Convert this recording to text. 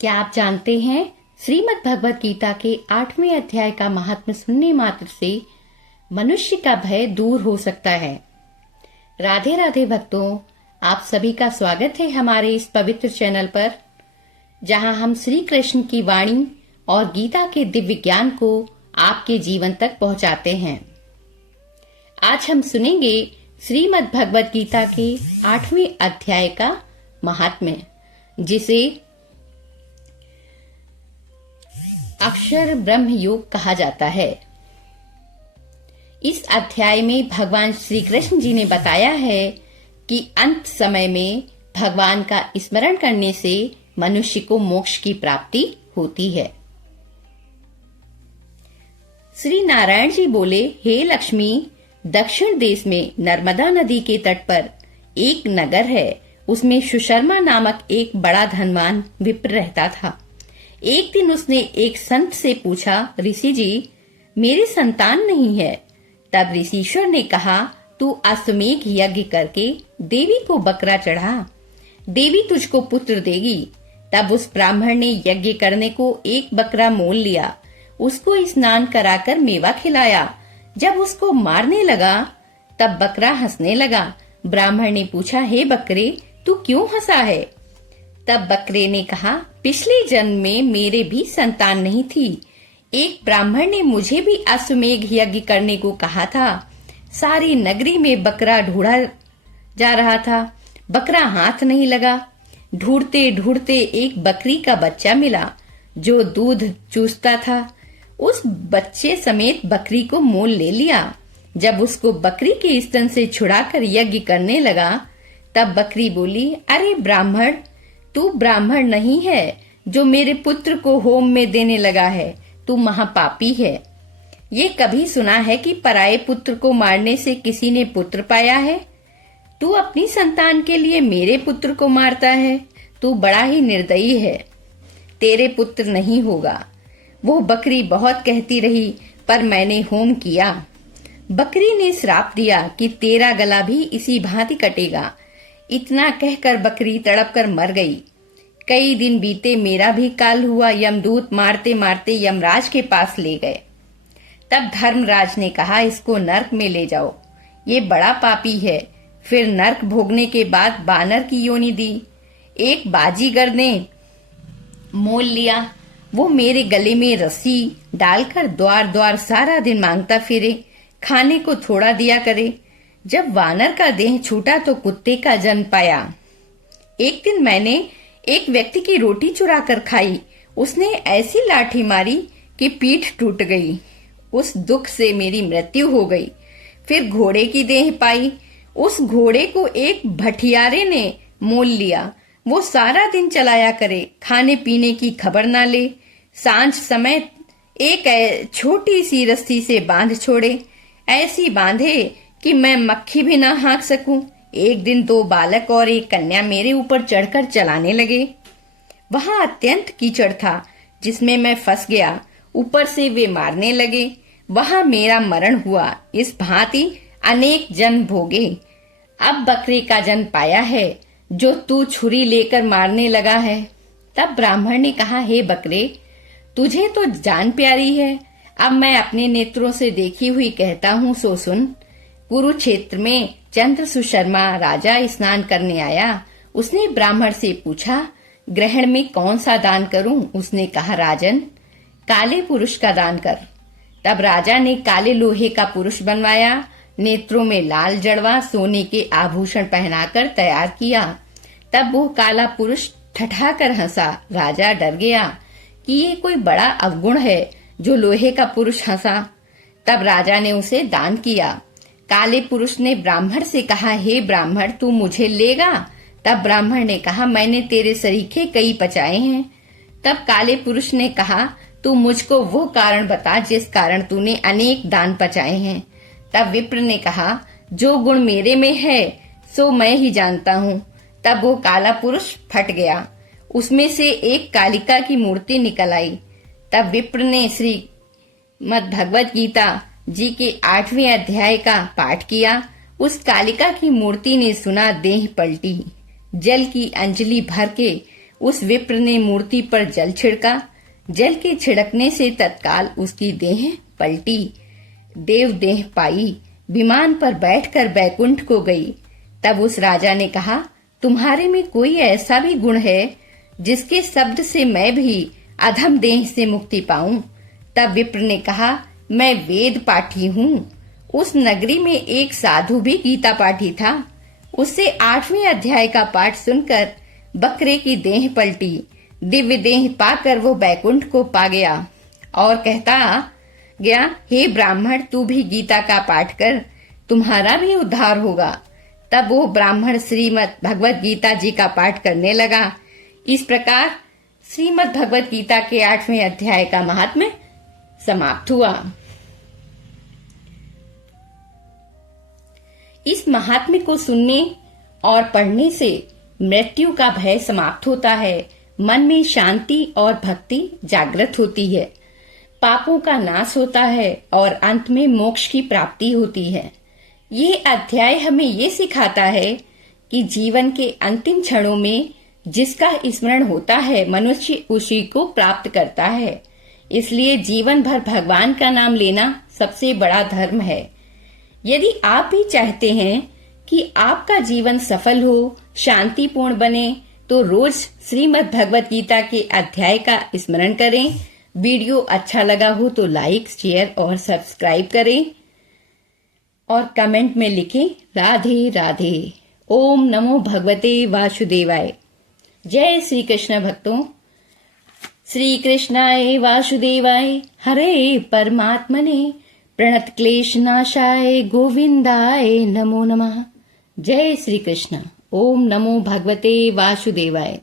क्या आप जानते हैं श्रीमद् भगवत गीता के 8वें अध्याय का महात्म्य सुनने मात्र से मनुष्य का भय दूर हो सकता है। राधे राधे भक्तों, आप सभी का स्वागत है हमारे इस पवित्र चैनल पर, जहां हम श्री कृष्ण की वाणी और गीता के दिव्य ज्ञान को आपके जीवन तक पहुंचाते हैं। आज हम सुनेंगे श्रीमद् भगवत गीता के 8वें अध्याय का महात्म्य, जिसे अक्षर ब्रह्म योग कहा जाता है। इस अध्याय में भगवान श्री कृष्ण जी ने बताया है कि अंत समय में भगवान का स्मरण करने से मनुष्य को मोक्ष की प्राप्ति होती है। श्री नारायण जी बोले, हे लक्ष्मी, दक्षिण देश में नर्मदा नदी के तट पर एक नगर है। उसमें सुशर्मा नामक एक बड़ा धनवान विप्र रहता था। एक दिन उसने एक संत से पूछा, ऋषि जी, मेरी संतान नहीं है। तब ऋषीश्वर ने कहा, तू अश्वमेध यज्ञ करके देवी को बकरा चढ़ा, देवी तुझको पुत्र देगी। तब उस ब्राह्मण ने यज्ञ करने को एक बकरा मोल लिया, उसको स्नान कराकर मेवा खिलाया। जब उसको मारने लगा तब बकरा हंसने लगा। ब्राह्मण ने पूछा, हे बकरे, तू क्यों हंसा है? तब बकरे ने कहा, पिछले जन्म में मेरे भी संतान नहीं थी। एक ब्राह्मण ने मुझे भी अश्वमेध यज्ञ करने को कहा था। सारी नगरी में बकरा ढूंढा जा रहा था, बकरा हाथ नहीं लगा। ढूंढते ढूंढते एक बकरी का बच्चा मिला जो दूध चूसता था। उस बच्चे समेत बकरी को मोल ले लिया। जब उसको बकरी के स्तन से छुड़ाकर यज्ञ करने लगा तब बकरी बोली, अरे ब्राह्मण, तू ब्राह्मण नहीं है जो मेरे पुत्र को होम में देने लगा है, तू महापापी है। ये कभी सुना है कि पराये पुत्र को मारने से किसी ने पुत्र पाया है? तू अपनी संतान के लिए मेरे पुत्र को मारता है, तू बड़ा ही निर्दयी है, तेरे पुत्र नहीं होगा। वो बकरी बहुत कहती रही, पर मैंने होम किया। बकरी ने श्राप दिया कि तेरा गला भी इसी भांति कटेगा। इतना कहकर बकरी तड़प कर मर गई। कई दिन बीते, मेरा भी काल हुआ। यमदूत मारते मारते यमराज के पास ले गए। तब धर्मराज ने कहा, इसको नरक में ले जाओ, ये बड़ा पापी है। फिर नरक भोगने के बाद बानर की योनि दी। एक बाजीगर ने मोल लिया, वो मेरे गले में रस्सी डालकर द्वार द्वार सारा दिन मांगता फिरे, खाने को थोड़ा दिया करे। जब वानर का देह छूटा तो कुत्ते का जन्म पाया। एक दिन मैंने एक व्यक्ति की रोटी चुरा कर खाई। उसने ऐसी लाठी मारी कि पीठ टूट गई। उस दुख से मेरी मृत्यु हो गई। फिर घोड़े की देह पाई। उस घोड़े को एक भटियारे ने मोल लिया। वो सारा दिन चलाया करे, खाने पीने की खबर ना ले। सांझ समय एक छोटी सी रस्सी से बांध छोड़े, ऐसी बांधे कि मैं मक्खी भी ना हाँक सकूं। एक दिन दो बालक और एक कन्या मेरे ऊपर चढ़कर चलाने लगे। वहां अत्यंत कीचड़ था जिसमें मैं फंस गया। ऊपर से वे मारने लगे, वहां मेरा मरण हुआ। इस भांति अनेक जन्म भोगे। अब बकरे का जन्म पाया है जो तू छुरी लेकर मारने लगा है। तब ब्राह्मण ने कहा, हे बकरे, तुझे तो जान प्यारी है। अब मैं अपने नेत्रों से देखी हुई कहता हूँ, सो सुन। कुरुक्षेत्र में चंद्र सुशर्मा राजा स्नान करने आया। उसने ब्राह्मण से पूछा, ग्रहण में कौन सा दान करूं? उसने कहा, राजन, काले पुरुष का दान कर। तब राजा ने काले लोहे का पुरुष बनवाया, नेत्रों में लाल जड़वा सोने के आभूषण पहनाकर तैयार किया। तब वो काला पुरुष ठठाकर हंसा। राजा डर गया कि ये कोई बड़ा अवगुण है जो लोहे का पुरुष हंसा। तब राजा ने उसे दान किया। काले पुरुष ने ब्राह्मण से कहा, हे ब्राह्मण, तू मुझे लेगा? तब ब्राह्मण ने कहा, मैंने तेरे सरीखे कई पचाए हैं। तब काले पुरुष ने कहा, तू मुझको वो कारण बता जिस कारण तूने अनेक दान पचाए हैं। तब विप्र ने कहा, जो गुण मेरे में है सो मैं ही जानता हूँ। तब वो काला पुरुष फट गया, उसमें से एक कालिका की मूर्ति निकल आई। तब विप्र ने श्रीमद् भगवत गीता जी के 8वें अध्याय का पाठ किया। उस कालिका की मूर्ति ने सुना, देह पलटी। जल की अंजलि भर के उस विप्र ने मूर्ति पर जल छिड़का। जल के छिड़कने से तत्काल उसकी देह पलटी, देव देह पाई, विमान पर बैठकर बैकुंठ को गई। तब उस राजा ने कहा, तुम्हारे में कोई ऐसा भी गुण है जिसके शब्द से मैं भी अधम देह से मुक्ति पाऊं? तब विप्र ने कहा, मैं वेद पाठी हूँ। उस नगरी में एक साधु भी गीता पाठी था। उससे 8वें अध्याय का पाठ सुनकर बकरे की देह पलटी, दिव्य देह पाकर वो बैकुंठ को पा गया और कहता गया, हे ब्राह्मण, तू भी गीता का पाठ कर, तुम्हारा भी उद्धार होगा। तब वो ब्राह्मण श्रीमद् भगवत गीता जी का पाठ करने लगा। इस प्रकार श्रीमद् भगवत गीता के 8वें अध्याय का महात्म्य समाप्त हुआ। इस महात्म्य को सुनने और पढ़ने से मृत्यु का भय समाप्त होता है, मन में शांति और भक्ति जागृत होती है, पापों का नाश होता है और अंत में मोक्ष की प्राप्ति होती है। ये अध्याय हमें ये सिखाता है कि जीवन के अंतिम क्षणों में जिसका स्मरण होता है मनुष्य उसी को प्राप्त करता है। इसलिए जीवन भर भगवान का नाम लेना सबसे बड़ा धर्म है। यदि आप भी चाहते हैं कि आपका जीवन सफल हो, शांतिपूर्ण बने, तो रोज श्रीमद् भगवत गीता के अध्याय का स्मरण करें। वीडियो अच्छा लगा हो तो लाइक, शेयर और सब्सक्राइब करें और कमेंट में लिखें राधे राधे। ओम नमो भगवते वासुदेवाय। जय श्री कृष्ण भक्तों। श्री कृष्णाय वासुदेवाय हरे परमात्मने प्रणत क्लेश नाशाय गोविंदाय नमो नमः। जय श्री कृष्ण। ओम नमो भगवते वासुदेवाय।